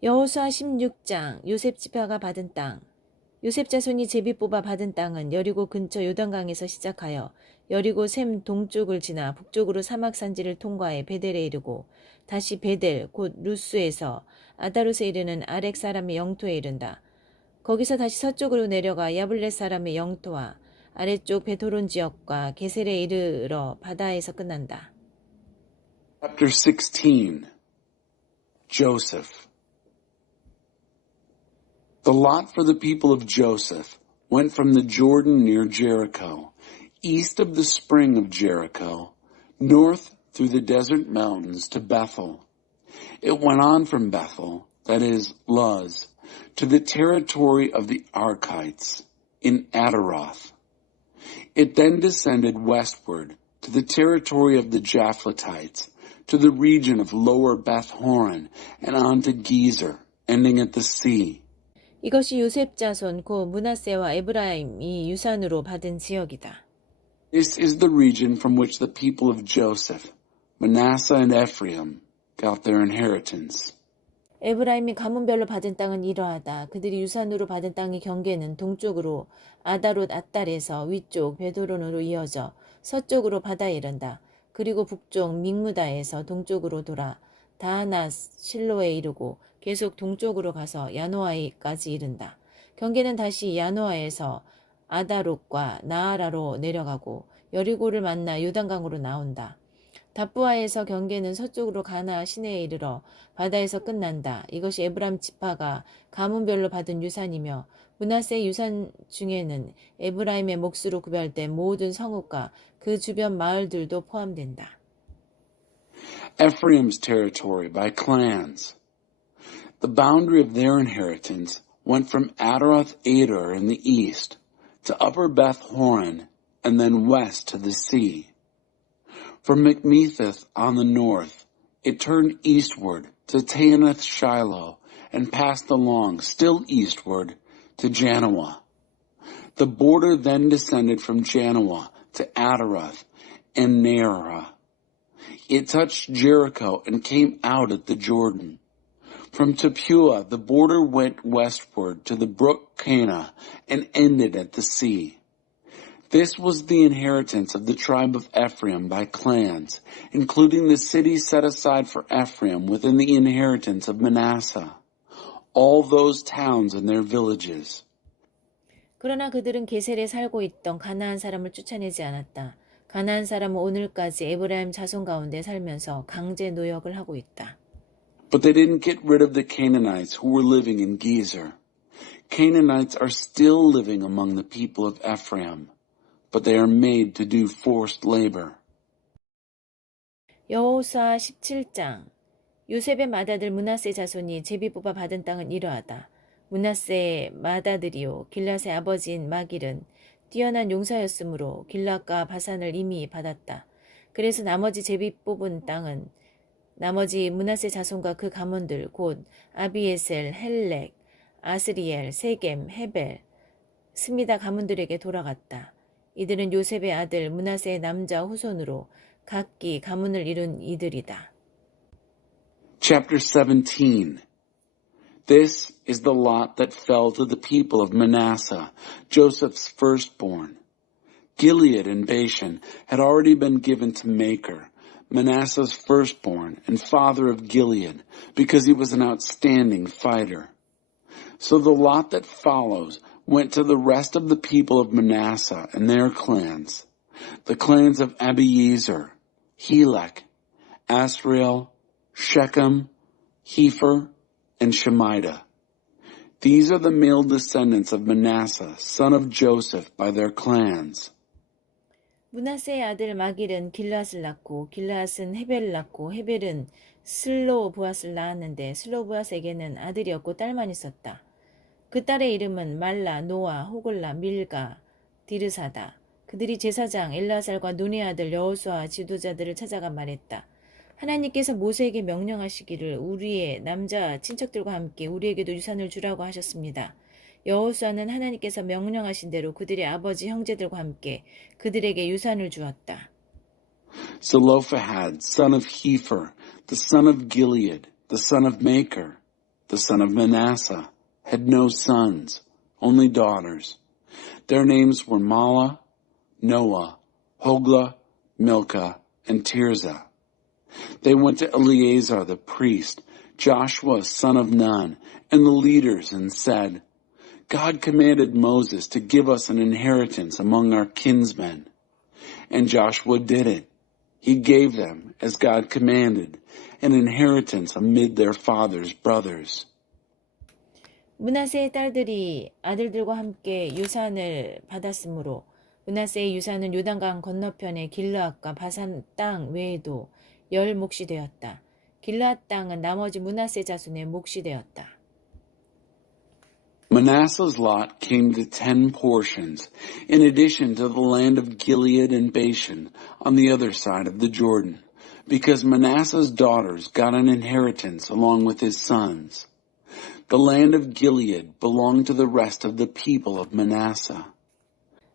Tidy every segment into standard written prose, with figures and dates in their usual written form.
여호수아 16장 요셉 지파가 받은 땅. 요셉 자손이 제비 뽑아 받은 땅은 여리고 근처 요단강에서 시작하여 여리고 샘 동쪽을 지나 북쪽으로 사막 산지를 통과해 베델에 이르고 다시 베델 곧 루스에서 아다롯에 이르는 아렉 사람의 영토에 이른다. 거기서 다시 서쪽으로 내려가 야블렛 사람의 영토와 아래쪽 베토론 지역과 게셀에 이르러 바다에서 끝난다. Chapter 16. Joseph. The lot for the people of Joseph went from the Jordan near Jericho, east of the spring of Jericho, north through the desert mountains to Bethel. It went on from Bethel, that is, Luz, to the territory of the Archites in Adaroth. It then descended westward to the territory of the Japhletites, to the region of lower Beth Horon, and on to Gezer, ending at the sea. 이것이 요셉 자손 곧 므낫세와 에브라임이 유산으로 받은 지역이다. This is the region from which the people of Joseph, Manasseh and Ephraim, got their inheritance. 에브라임이 가문별로 받은 땅은 이러하다. 그들이 유산으로 받은 땅의 경계는 동쪽으로 아다롯 앗달에서 위쪽 베도론으로 이어져 서쪽으로 바다에 이른다. 그리고 북쪽 믹무다에서 동쪽으로 돌아 다하나스 실로에 이르고 계속 동쪽으로 가서 야노아까지 이른다. 경계는 다시 야노아에서 아다롯과 나아라로 내려가고 여리고를 만나 요단강으로 나온다. 답부아에서 경계는 서쪽으로 가나 시내에 이르러 바다에서 끝난다. 이것이 에브라임 지파가 가문별로 받은 유산이며 므낫세의 유산 중에는 에브라임의 몫으로 구별된 모든 성읍과 그 주변 마을들도 포함된다. Ephraim's territory by clans. The boundary of their inheritance went from Adaroth Adar in the east to upper Beth Horon and then west to the sea. From Macmetheth on the north, it turned eastward to Taanath Shiloh and passed along, still eastward, to Janoah. The border then descended from Janoah to Adaroth and Naarah. It touched Jericho and came out at the Jordan. From Tapua, the border went westward to the brook Cana and ended at the sea. This was the inheritance of the tribe of Ephraim by clans, including the cities set aside for Ephraim within the inheritance of Manasseh, all those towns and their villages. 그러나 그들은 게셀에 살고 있던 가나안 사람을 쫓아내지 않았다. 가나안 사람은 오늘까지 에브라임 자손 가운데 살면서 강제 노역을 하고 있다. But they didn't get rid of the Canaanites who were living in Gezer. Canaanites are still living among the people of Ephraim, but they are made to do forced labor. 여호수아 17장. 요셉의 맏아들 므낫세 자손이 제비 뽑아 받은 땅은 이러하다. 므낫세의 맏아들이요 길앗의 아버지인 마길은 뛰어난 용사였으므로 길앗과 바산을 이미 받았다. 그래서 나머지 제비 뽑은 땅은 나머지 므낫세 자손과 그 가문들 곧 아비에셀, 헬렉, 아스리엘, 세겜, 헤벨, 스미다 가문들에게 돌아갔다. 이들은 요셉의 아들 므낫세의 남자 후손으로 각기 가문을 이룬 이들이다. Chapter 17. This is the lot that fell to the people of Manasseh, Joseph's firstborn. Gilead and Bashan had already been given to Machir, Manasseh's firstborn and father of Gilead, because he was an outstanding fighter. So the lot that follows went to the rest of the people of Manasseh and their clans, the clans of Abiezer, Helek, Asriel, Shechem, Hepher, and Shemida. These are the male descendants of Manasseh, son of Joseph, by their clans. 므낫세의 아들 마길은 길앗을 낳고 길앗은 헤벨을 낳고 헤벨은 슬로보앗을 낳았는데 슬로보앗에게는 아들이 없고 딸만 있었다. 그 딸의 이름은 말라, 노아, 호글라, 밀가, 디르사다. 그들이 제사장 엘라살과 눈의 아들 여호수아 지도자들을 찾아가 말했다. 하나님께서 모세에게 명령하시기를 우리의 남자 친척들과 함께 우리에게도 유산을 주라고 하셨습니다. 여호수아는 하나님께서 명령하신 대로 그들의 아버지 형제들과 함께 그들에게 유산을 주었다. Zelophehad, son of Hepher, the son of Gilead, the son of Machir, the son of Manasseh, had no sons, only daughters. Their names were Mahlah, Noah, Hoglah, Milcah, and Tirzah. They went to Eleazar the priest, Joshua son of Nun, and the leaders and said, God commanded Moses to give us an inheritance among our kinsmen. And Joshua did it. He gave them, as God commanded, an inheritance amid their father's brothers. 므낫세의 딸들이 아들들과 함께 유산을 받았으므로 므낫세의 유산은 요단강 건너편의 길르앗과 바산 땅 외에도 10몫이 되었다. 길르앗 땅은 나머지 므낫세 자손의 몫이 되었다. Manasseh's lot came to 10 portions, in addition to the land of Gilead and Bashan on the other side of the Jordan, because Manasseh's daughters got an inheritance along with his sons. The land of Gilead belonged to the rest of the people of Manasseh.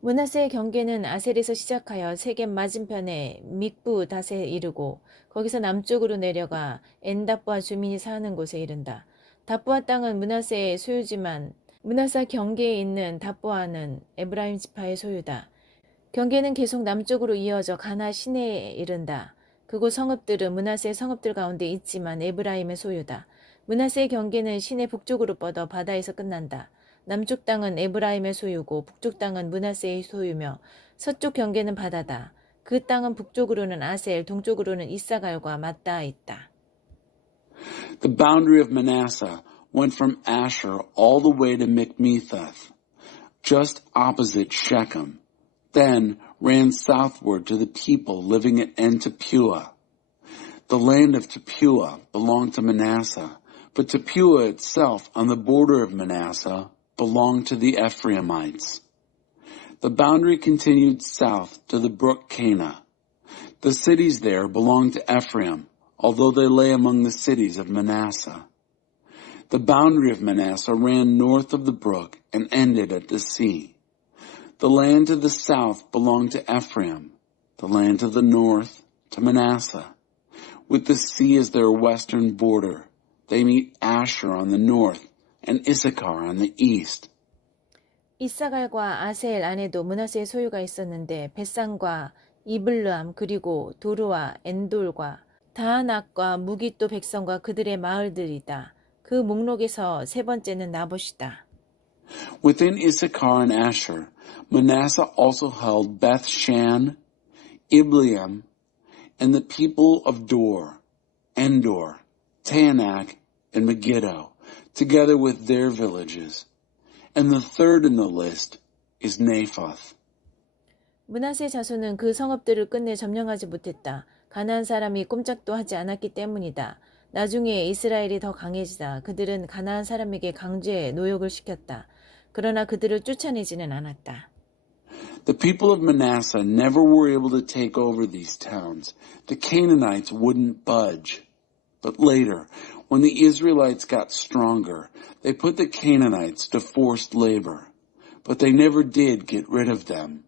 므낫세의 경계는 아셀에서 시작하여 세겜 맞은편에 믹부 닷에 이르고 거기서 남쪽으로 내려가 엔답과 주민이 사는 곳에 이른다. 답보아 땅은 므낫세의 소유지만 므낫세 경계에 있는 답보아는 에브라임 지파의 소유다. 경계는 계속 남쪽으로 이어져 가나 시내에 이른다. 그곳 성읍들은 므낫세의 성읍들 가운데 있지만 에브라임의 소유다. 므낫세의 경계는 시내 북쪽으로 뻗어 바다에서 끝난다. 남쪽 땅은 에브라임의 소유고 북쪽 땅은 므낫세의 소유며 서쪽 경계는 바다다. 그 땅은 북쪽으로는 아셀, 동쪽으로는 이사갈과 맞닿아 있다. The boundary of Manasseh went from Asher all the way to Mikmethath, just opposite Shechem, then ran southward to the people living at En-Tappuah. The land of Tappuah belonged to Manasseh, but Tappuah itself on the border of Manasseh belonged to the Ephraimites. The boundary continued south to the brook Cana. The cities there belonged to Ephraim, although they lay among the cities of Manasseh. The boundary of Manasseh ran north of the brook and ended at the sea. The land to the south belonged to Ephraim, the land to the north to Manasseh. With the sea as their western border, they meet Asher on the north and Issachar on the east. 이사갈과 아셀 안에도 므낫세의 소유가 있었는데 벳산과 이블르암 그리고 도르와 엔돌과 다하낙과 무기또 백성과 그들의 마을들이다. 그 목록에서 세 번째는 나봇이다. Within Issachar and Asher, Manasseh also held Beth-shan, Ibleam, and the people of Dor, Endor, Taanach, and Megiddo, together with their villages. And the third in the list is Naphoth. 므낫세 자손은 그 성읍들을 끝내 점령하지 못했다. 가나안 사람이 꼼짝도 하지 않았기 때문이다. 나중에 이스라엘이 더 강해지다. 그들은 가나안 사람에게 강제 노역을 시켰다. 그러나 그들을 쫓아내지는 않았다. The people of Manasseh never were able to take over these towns. The Canaanites wouldn't budge. But later, when the Israelites got stronger, they put the Canaanites to forced labor. But they never did get rid of them.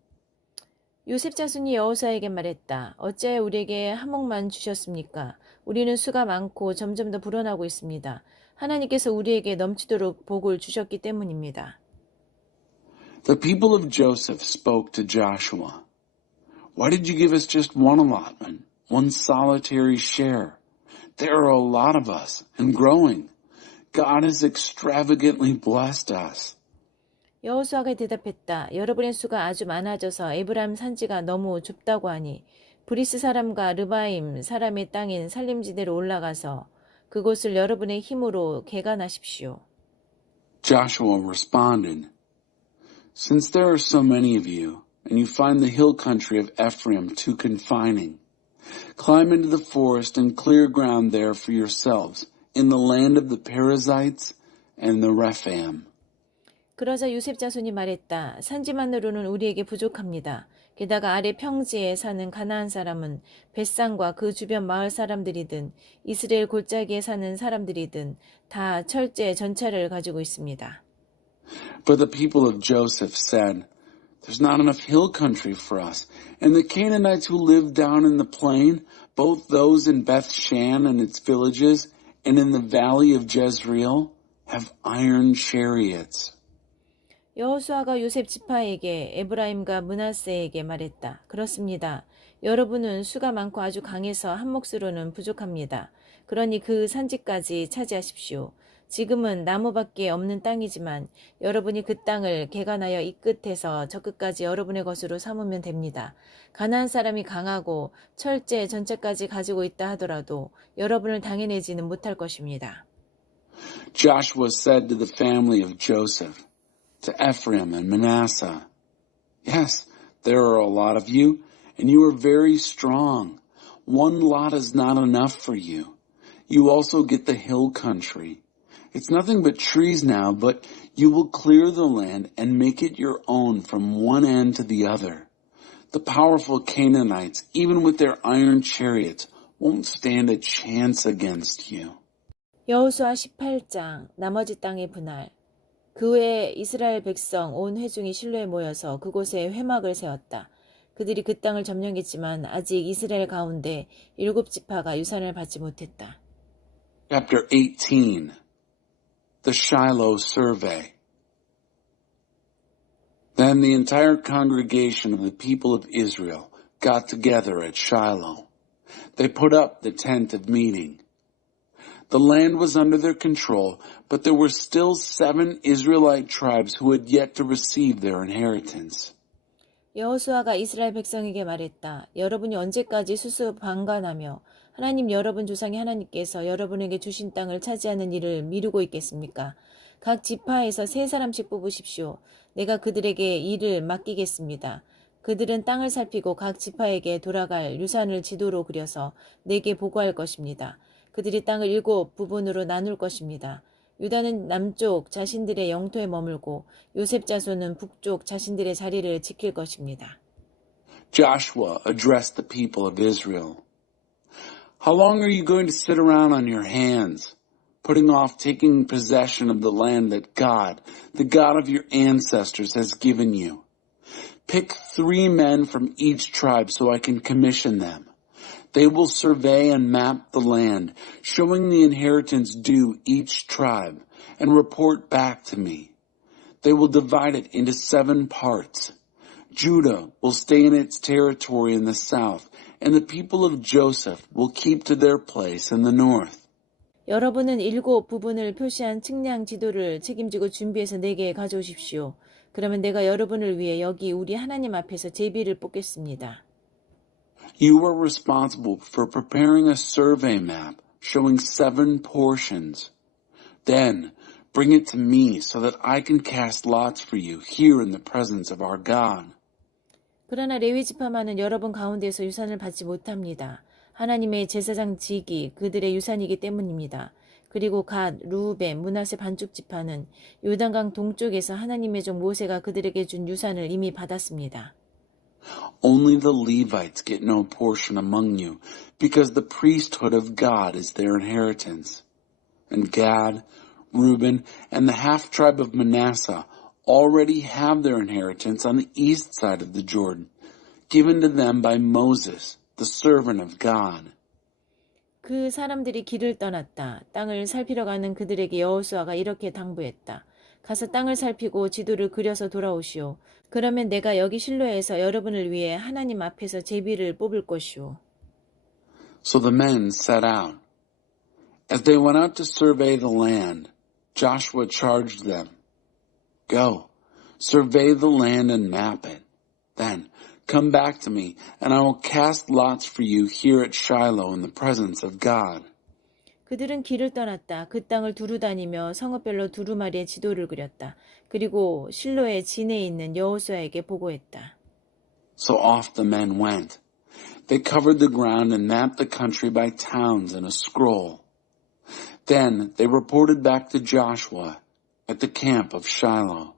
요셉 자손이 여호수아에게 말했다. 어찌하여 우리에게 한몫만 주셨습니까? 우리는 수가 많고 점점 더 불어나고 있습니다. 하나님께서 우리에게 넘치도록 복을 주셨기 때문입니다. The people of Joseph spoke to Joshua. Why did you give us just one allotment, one solitary share? There are a lot of us and growing. God has extravagantly blessed us. 여호수아가 대답했다. 여러분의 수가 아주 많아져서 에브라임 산지가 너무 좁다고 하니 브리스 사람과 르바임 사람의 땅인 살림지대로 올라가서 그곳을 여러분의 힘으로 개간하십시오. Joshua responded, Since there are so many of you, and you find the hill country of Ephraim too confining, climb into the forest and clear ground there for yourselves in the land of the Perizzites and the Rephaim. 그러자 요셉 자손이 말했다. 산지만으로는 우리에게 부족합니다. 게다가 아래 평지에 사는 가나안 사람은 벳산과 그 주변 마을 사람들이든 이스라엘 골짜기에 사는 사람들이든 다 철제 전차를 가지고 있습니다. But the people of Joseph said, There's not enough hill country for us, and the Canaanites who live down in the plain, both those in Beth-shan and its villages, and in the valley of Jezreel have iron chariots. 여호수아가 요셉 지파에게 에브라임과 므낫세에게 말했다. 그렇습니다. 여러분은 수가 많고 아주 강해서 한 몫으로는 부족합니다. 그러니 그 산지까지 차지하십시오. 지금은 나무밖에 없는 땅이지만 여러분이 그 땅을 개간하여 이 끝에서 저 끝까지 여러분의 것으로 삼으면 됩니다. 가나안 사람이 강하고 철제 전체까지 가지고 있다 하더라도 여러분을 당해내지는 못할 것입니다. Joshua said to the family of Joseph, to Ephraim and Manasseh, yes, there are a lot of you, and you are very strong. One lot is not enough for you. You also get the hill country. It's nothing but trees now, but you will clear the land and make it your own from one end to the other. The powerful Canaanites, even with their iron chariots, won't stand a chance against you. 여호수아 18장 나머지 땅의 분할. 그 후에 이스라엘 백성 온 회중이 실로에 모여서 그곳에 회막을 세웠다. 그들이 그 땅을 점령했지만 아직 이스라엘 가운데 7지파가 유산을 받지 못했다. Chapter 18, the Shiloh Survey. Then the entire congregation of the people of Israel got together at Shiloh. They put up the tent of meeting. The land was under their control, but there were still 7 Israelite tribes who had yet to receive their inheritance. 여호수아가 이스라엘 백성에게 말했다. 여러분이 언제까지 수수방관하며 하나님 여러분 조상의 하나님께서 여러분에게 주신 땅을 차지하는 일을 미루고 있겠습니까? 각 지파에서 3사람씩 뽑으십시오. 내가 그들에게 일을 맡기겠습니다. 그들은 땅을 살피고 각 지파에게 돌아갈 유산을 지도로 그려서 내게 보고할 것입니다. 그들이 땅을 7부분으로 나눌 것입니다. 유다는 남쪽 자신들의 영토에 머물고 요셉 자손은 북쪽 자신들의 자리를 지킬 것입니다. Joshua addressed the people of Israel. How long are you going to sit around on your hands, putting off taking possession of the land that God, the God of your ancestors, has given you? Pick 3 men from each tribe so I can commission them. They will survey and map the land, showing the inheritance due each tribe, and report back to me. They will divide it into 7 parts. Judah will stay in its territory in the south, and the people of Joseph will keep to their place in the north. 여러분은 7부분을 표시한 측량 지도를 책임지고 준비해서 내게 가져오십시오. 그러면 내가 여러분을 위해 여기 우리 하나님 앞에서 제비를 뽑겠습니다. You are responsible for preparing a survey map showing 7 portions. Then bring it to me so that I can cast lots for you here in the presence of our God. 그러나 레위 지파만은 여러분 가운데서 유산을 받지 못합니다. 하나님의 제사장 직이 그들의 유산이기 때문입니다. 그리고 갓, 루벤, 므낫세 반쪽 지파는 요단강 동쪽에서 하나님의 종 모세가 그들에게 준 유산을 이미 받았습니다. Only the Levites get no portion among you, because the priesthood of God is their inheritance. And Gad, Reuben, and the half-tribe of Manasseh already have their inheritance on the east side of the Jordan, given to them by Moses, the servant of God. 그 사람들이 길을 떠났다. 땅을 살피러 가는 그들에게 여호수아가 이렇게 당부했다. 가서 땅을 살피고 지도를 그려서 돌아오시오. 그러면 내가 여기 실로에서 여러분을 위해 하나님 앞에서 제비를 뽑을 것이오. So the men set out. As they went out to survey the land, Joshua charged them, Go, survey the land and map it. Then come back to me, and I will cast lots for you here at Shiloh in the presence of God. 그들은 길을 떠났다. 그 땅을 두루 다니며 성읍별로 두루마리의 지도를 그렸다. 그리고 실로의 진에 있는 여호수아에게 보고했다. So off the men went. They covered the ground and mapped the country by towns in a scroll. Then they reported back to Joshua at the camp of Shiloh.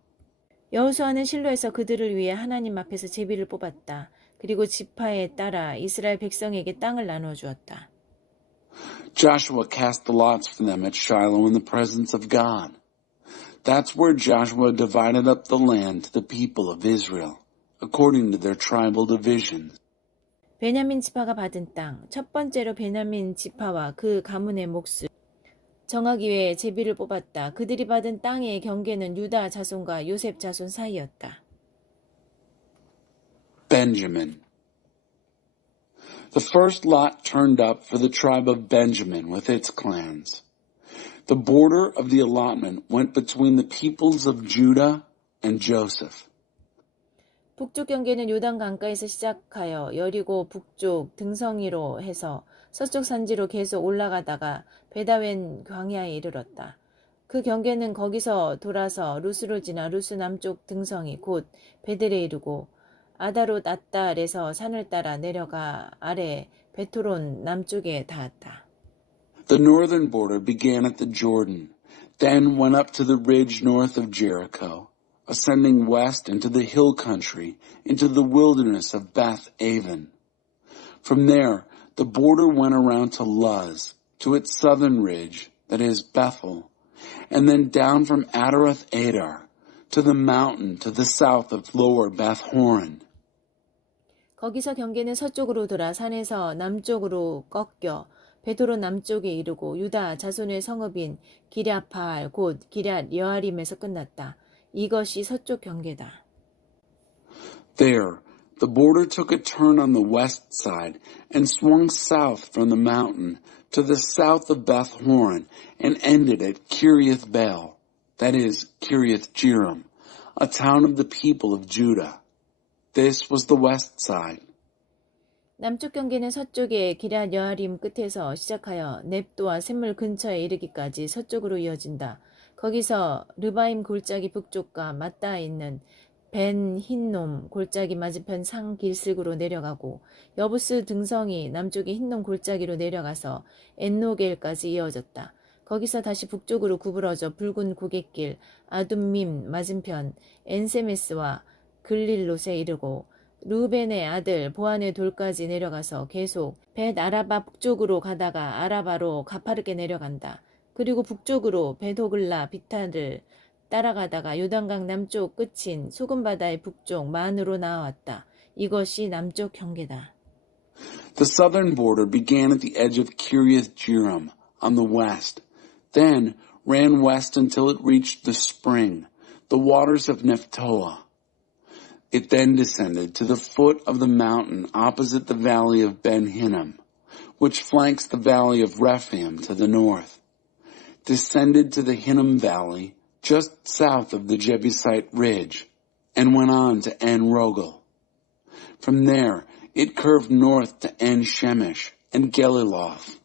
여호수아는 실로에서 그들을 위해 하나님 앞에서 제비를 뽑았다. 그리고 지파에 따라 이스라엘 백성에게 땅을 나누어 주었다. Joshua cast the lots for them at Shiloh in the presence of God. That's where Joshua divided up the land to the people of Israel, according to their tribal divisions. 베냐민 지파가 받은 땅, 첫 번째로 베냐민 지파와 그 가문의 몫을 정하기 위해 제비를 뽑았다. 그들이 받은 땅의 경계는 유다 자손과 요셉 자손 사이였다. Benjamin. The first lot turned up for the tribe of Benjamin with its clans. The border of the allotment went between the peoples of Judah and Joseph. 북쪽 경계는 요단 강가에서 시작하여 여리고 북쪽 등성이로 해서 서쪽 산지로 계속 올라가다가 베다웬 광야에 이르렀다. 그 경계는 거기서 돌아서 루스를 지나 루스 남쪽 등성이 곧 베델에 이르고 아다롯 앗달에서 산을 따라 내려가 아래 베토론 남쪽에 닿았다. The northern border began at the Jordan, then went up to the ridge north of Jericho, ascending west into the hill country, into the wilderness of Beth Aven. From there, the border went around to Luz, to its southern ridge, that is Bethel, and then down from Adaroth Adar, to the mountain to the south of lower Beth Horon. 거기서 경계는 서쪽으로 돌아 산에서 남쪽으로 꺾여 베도로 남쪽에 이르고 유다 자손의 성읍인 기랴바알 곧 기랴 여아림에서 끝났다. 이것이 서쪽 경계다. There, the border took a turn on the west side and swung south from the mountain to the south of Beth Horon and ended at Kiriath Baal, that is, Kiriath Jearim, a town of the people of Judah. This was the west side. 남쪽 경계는 서쪽의 기럇 여아림 끝에서 시작하여 넵도와 샘물 근처에 이르기까지 서쪽으로 이어진다. 거기서 르바임 골짜기 북쪽과 맞닿아 있는 벤 흰놈 골짜기 맞은편 상 길슬구로 내려가고 여부스 등성이 남쪽의 흰놈 골짜기로 내려가서 엔노겔까지 이어졌다. 거기서 다시 북쪽으로 구부러져 붉은 고갯길 아둠밈 맞은편 엔세메스와 글릴롯에 이르고 루벤의 아들 보안의 돌까지 내려가서 계속 벳 아라바 북쪽으로 가다가 아라바로 가파르게 내려간다. 그리고 북쪽으로 벳호글라 비타를 따라가다가 요단강 남쪽 끝인 소금바다의 북쪽 만으로 나아왔다. 이것이 남쪽 경계다. The southern border began at the edge of Kiriath Jearim on the west, then ran west until it reached the spring, the waters of Nephtoah. It then descended to the foot of the mountain opposite the valley of Ben Hinnom, which flanks the valley of Rephaim to the north, descended to the Hinnom Valley just south of the Jebusite Ridge, and went on to En Rogel. From there, it curved north to En Shemesh and Geliloth,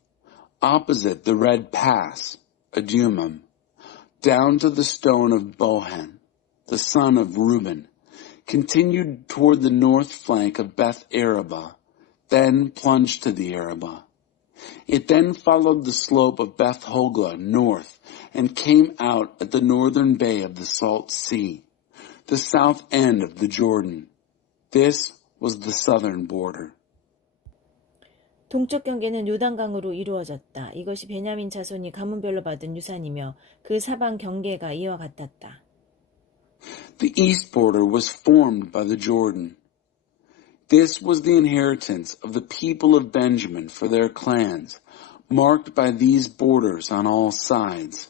opposite the Red Pass, Adumim, down to the stone of Bohan, the son of Reuben, continued toward the north flank of Beth Araba, then plunged to the Araba. It then followed the slope of Beth Hogla north and came out at the northern bay of the Salt Sea, the south end of the Jordan. This was the southern border. 동쪽 경계는 요단강으로 이루어졌다. 이것이 베냐민 자손이 가문별로 받은 유산이며 그 사방 경계가 이와 같았다. The east border was formed by the Jordan. This was the inheritance of the people of Benjamin for their clans, marked by these borders on all sides.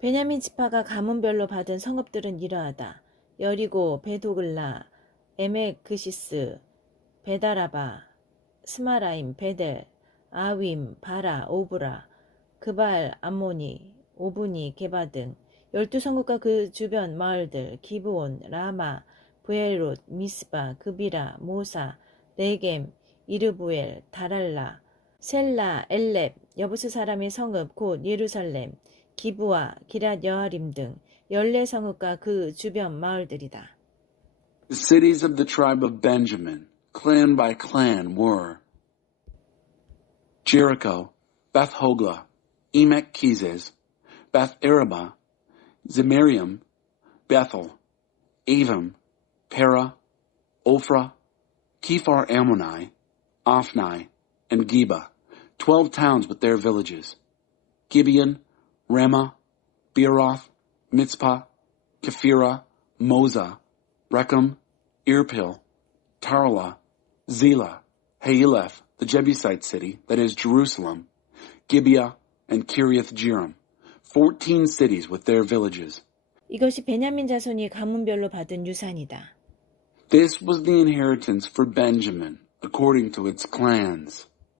베냐민 지파가 가문별로 받은 성읍들은 이러하다. 여리고, 베도글라, 에메크시스, 베다라바, 스마라임, 베델, 아윈, 바라, 오브라, 그발, 암모니, 오브니, 게바 등 12성읍과 그 주변 마을들, 기브온, 라마, 부엘롯, 미스바, 그비라, 모사, 레겜, 이르부엘, 다랄라, 셀라, 엘렙, 여부스 사람의 성읍 곧 예루살렘, 기브와, 기랏 여아림 등 14성읍과 그 주변 마을들이다. The cities of the tribe of Benjamin, clan by clan, were Jericho, Beth Hogla, Emek Keziz, Beth Araba, Zemarium, Bethel, Avim, Pera, Ophrah, Kephar Ammoni, Ophni, and Geba, 12 towns with their villages, Gibeon, Ramah, Beeroth, Mitzpah, Kephirah, Moza, Rechem, Irpil, Tarla, Zelah, Haeleph, the Jebusite city, that is Jerusalem, Gibeah, and Kiriath Jearim, 14 cities with their villages. 이것이 베냐민 자손이 가문별로 받은 유산이다. This was the inheritance for Benjamin, according to its clans.